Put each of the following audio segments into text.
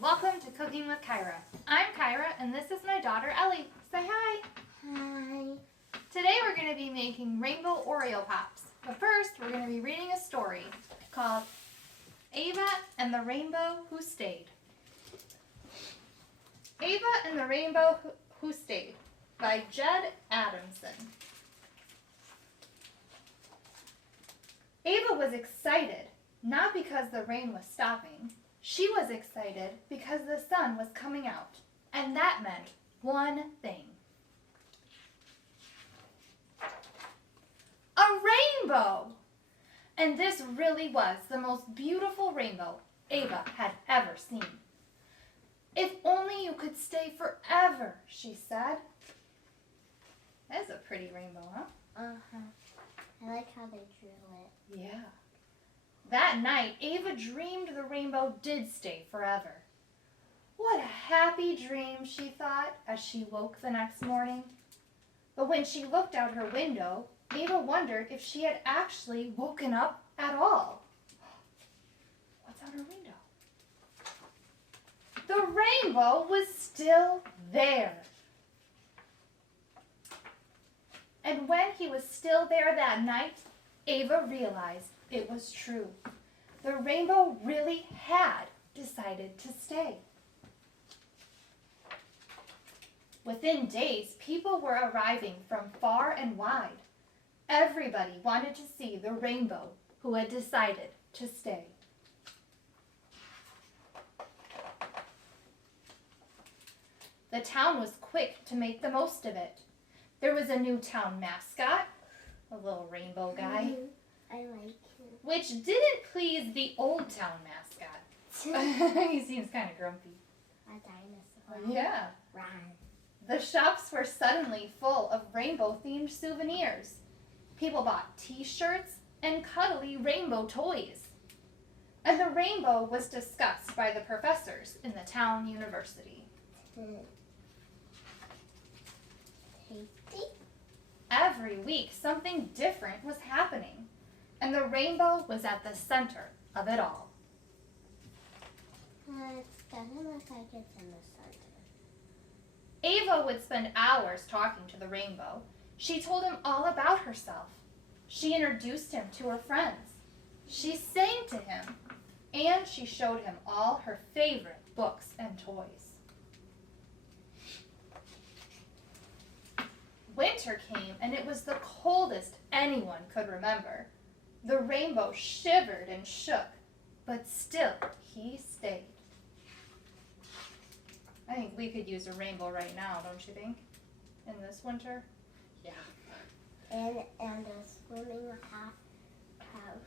Welcome to Cooking with Kyra. I'm Kyra and this is my daughter Ellie. Say hi. Hi. Today we're going to be making rainbow Oreo Pops. But first we're going to be reading a story called Ava and the Rainbow Who Stayed. Ava and the Rainbow Who Stayed by Adamson. Ava was excited, not because the rain was stopping. She was excited because the sun was coming out, and that meant one thing. A rainbow! And this really was the most beautiful rainbow Ava had ever seen. If only you could stay forever, she said. That's a pretty rainbow, huh? Uh-huh. I like how they drew it. Yeah. That night, Ava dreamed the rainbow did stay forever. What a happy dream, she thought, as she woke the next morning. But when she looked out her window, Ava wondered if she had actually woken up at all. What's out her window? The rainbow was still there. And when he was still there that night, Ava realized it was true. The rainbow really had decided to stay. Within days, people were arriving from far and wide. Everybody wanted to see the rainbow who had decided to stay. The town was quick to make the most of it. There was a new town mascot, a little rainbow guy. I like him. Which didn't please the old town mascot. He seems kind of grumpy. A dinosaur. Yeah. Run. The shops were suddenly full of rainbow-themed souvenirs. People bought t-shirts and cuddly rainbow toys. And the rainbow was discussed by the professors in the town university. Tasty. Every week, something different was happening. And the rainbow was at the center of it all. It doesn't look like it's in the center. Ava would spend hours talking to the rainbow. She told him all about herself. She introduced him to her friends. She sang to him. And she showed him all her favorite books and toys. Winter came, and it was the coldest anyone could remember. The rainbow shivered and shook, but still he stayed. I think we could use a rainbow right now, don't you think? In this winter? Yeah. And a swimming hot tub.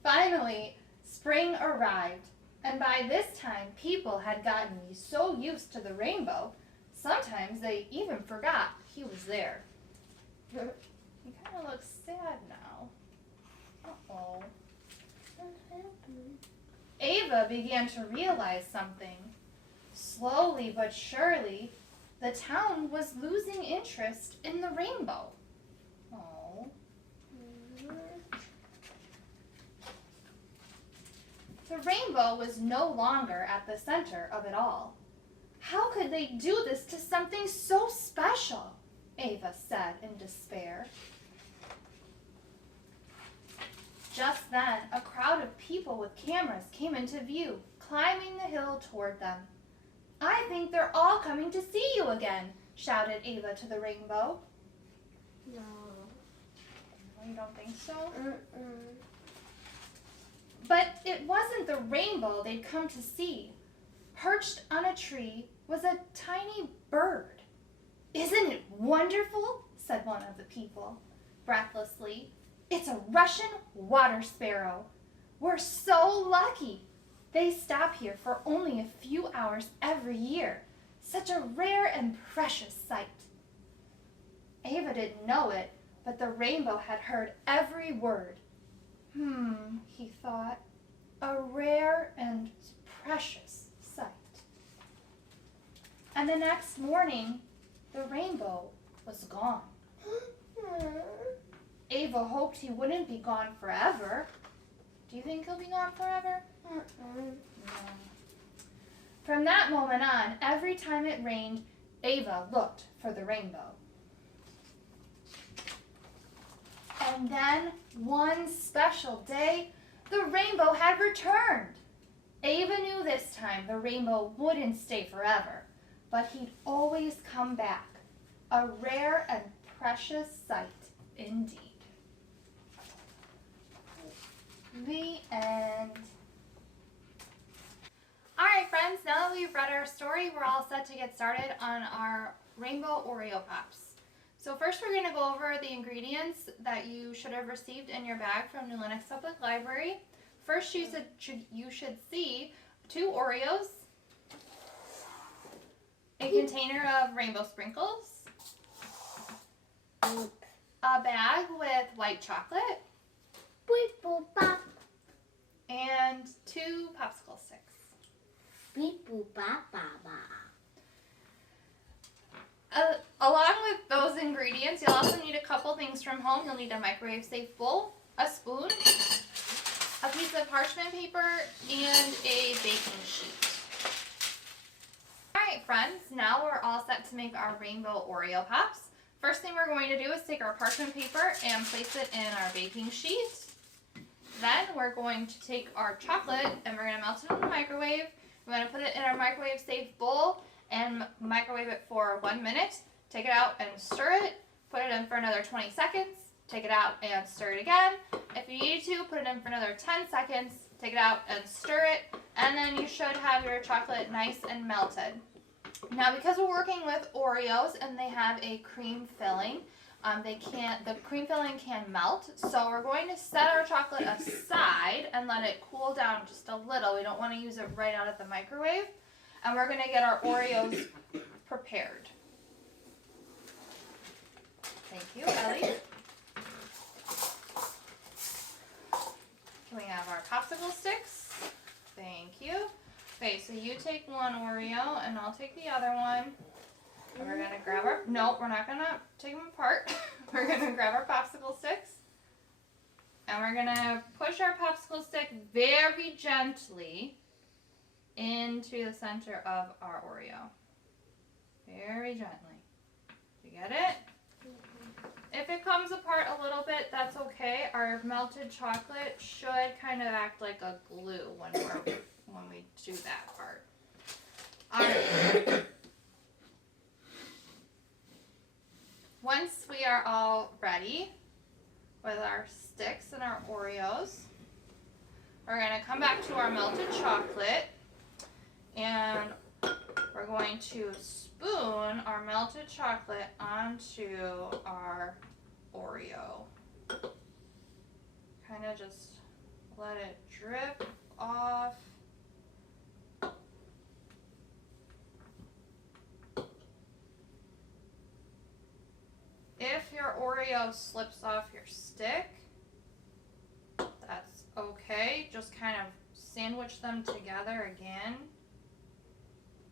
Finally, spring arrived, and by this time people had gotten so used to the rainbow, sometimes they even forgot he was there. He kind of looks sad now. Uh-oh. What happened? Ava began to realize something. Slowly but surely, the town was losing interest in the rainbow. Oh. The rainbow was no longer at the center of it all. How could they do this to something so special? Ava said in despair. Just then, a crowd of people with cameras came into view, climbing the hill toward them. "I think they're all coming to see you again," shouted Ava to the rainbow. No. You don't think so? Mm-mm. But it wasn't the rainbow they'd come to see. Perched on a tree was a tiny bird. "Isn't it wonderful?" said one of the people, breathlessly. "It's a Russian water sparrow. We're so lucky. They stop here for only a few hours every year. Such a rare and precious sight." Ava didn't know it, but the rainbow had heard every word. He thought, a rare and precious sight. And the next morning, the rainbow was gone. Ava hoped he wouldn't be gone forever. Do you think he'll be gone forever? Mm-mm. No. From that moment on, every time it rained, Ava looked for the rainbow. And then, one special day, the rainbow had returned. Ava knew this time the rainbow wouldn't stay forever, but he'd always come back. A rare and precious sight indeed. The end. Alright friends, now that we've read our story, we're all set to get started on our Rainbow Oreo Pops. So first we're going to go over the ingredients that you should have received in your bag from New Lenox Public Library. First you should see 2 Oreos, a container of rainbow sprinkles, a bag with white chocolate, and 2 popsicle sticks. Along with those ingredients, you'll also need a couple things from home. You'll need a microwave-safe bowl, a spoon, a piece of parchment paper, and a baking sheet. Alright friends, now we're all set to make our Rainbow Oreo Pops. First thing we're going to do is take our parchment paper and place it in our baking sheet. Then we're going to take our chocolate and we're going to melt it in the microwave. We're going to put it in our microwave-safe bowl and microwave it for 1 minute. Take it out and stir it. Put it in for another 20 seconds. Take it out and stir it again. If you need to, put it in for another 10 seconds. Take it out and stir it. And then you should have your chocolate nice and melted. Now because we're working with Oreos and they have a cream filling, the cream filling can melt, so we're going to set our chocolate aside and let it cool down just a little. We don't want to use it right out of the microwave. And we're going to get our Oreos prepared. Thank you, Ellie. Can we have our popsicle sticks? Thank you. Okay, so you take one Oreo and I'll take the other one. And we're going to grab our, no, we're not going to take them apart. We're going to grab our popsicle sticks. And we're going to push our popsicle stick very gently into the center of our Oreo. Very gently. You get it? If it comes apart a little bit, that's okay. Our melted chocolate should kind of act like a glue when we do that part. Alright. Once we are all ready with our sticks and our Oreos, we're going to come back to our melted chocolate and we're going to spoon our melted chocolate onto our Oreo. Kind of just let it drip off. If your Oreo slips off your stick, that's okay. Just kind of sandwich them together again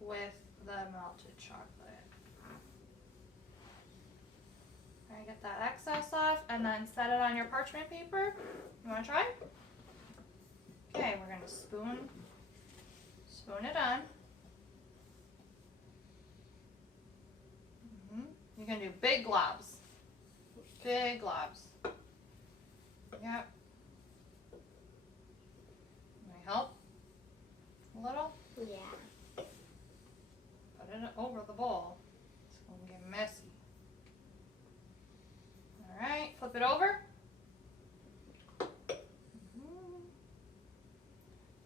with the melted chocolate. Try to get that excess off and then set it on your parchment paper. You want to try? Okay, we're going to spoon it on. You can do big globs. Big globs. Yep. Can I help? A little? Yeah. Put it over the bowl. It's going to get messy. Alright, flip it over.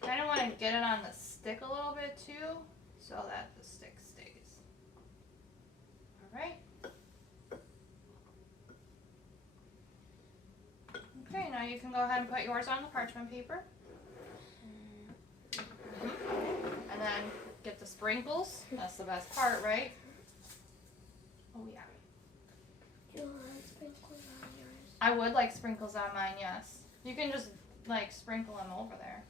Kind of want to get it on the stick a little bit too, so that the stick stays. Alright. Okay, now you can go ahead and put yours on the parchment paper. And then get the sprinkles. That's the best part, right? Oh yeah. Do you want sprinkles on yours? I would like sprinkles on mine, yes. You can just like sprinkle them over there.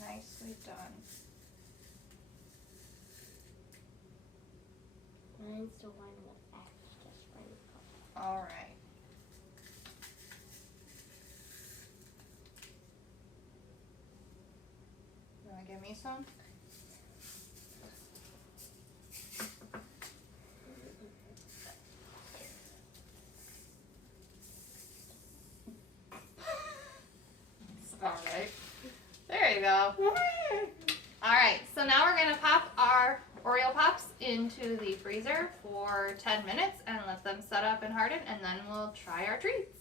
Nicely done. Mine's the one with extra. me some? Alright. There you go. Alright, so now we're going to pop our Oreo Pops into the freezer for 10 minutes and let them set up and harden, and then we'll try our treats.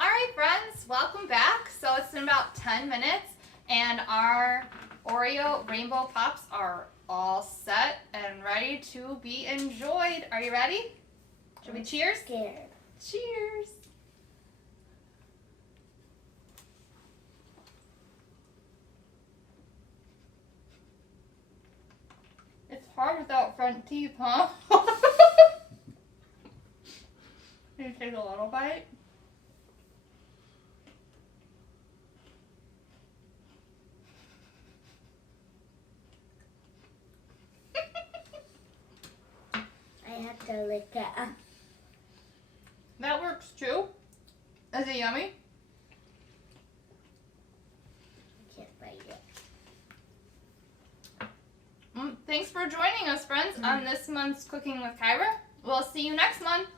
Alright friends, welcome back. So it's been about 10 minutes and our Oreo Rainbow Pops are all set and ready to be enjoyed. Are you ready? Should we cheers? Scared. Cheers! It's hard without front teeth, huh? Can you take a little bite? I have to lick it. That works too. Is it yummy? I can't bite it. Thanks for joining us, friends, on this month's Cooking with Kyra. We'll see you next month.